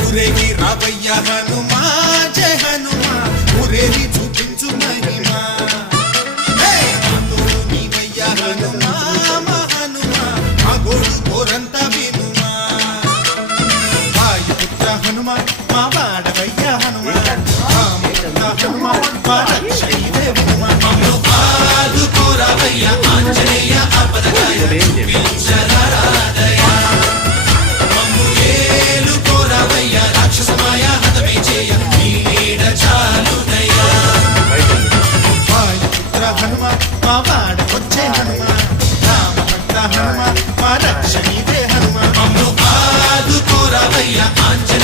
ఊరేగి రావయ్య హనుమా జయ హనుమా ఊరేగి చూపించు మహిమా నీవయ్య హనుమా మా హనుమా మా గోడు కోరంత వినుమా వాయుపుత్ర హనుమా మా వాడవయ్య హనుమా హనుమా మా రక్షయిదే హనుమా మమ్ము ఆదుకోరావయ్య ఆంజనేయ ఆపదకాయ పిలిచరాదయ మమ్ము ఏలుకోరావయ్య రాక్షసమాయ హతమే చేయ నీ నీడ చాలునయ్య వాయుపుత్ర హనుమా మా వాడకొచ్చే హనుమా రామభక్త హనుమా మా రక్షయిదే హనుమా మమ్ము ఆదుకోరావయ్య ఆంజనేయ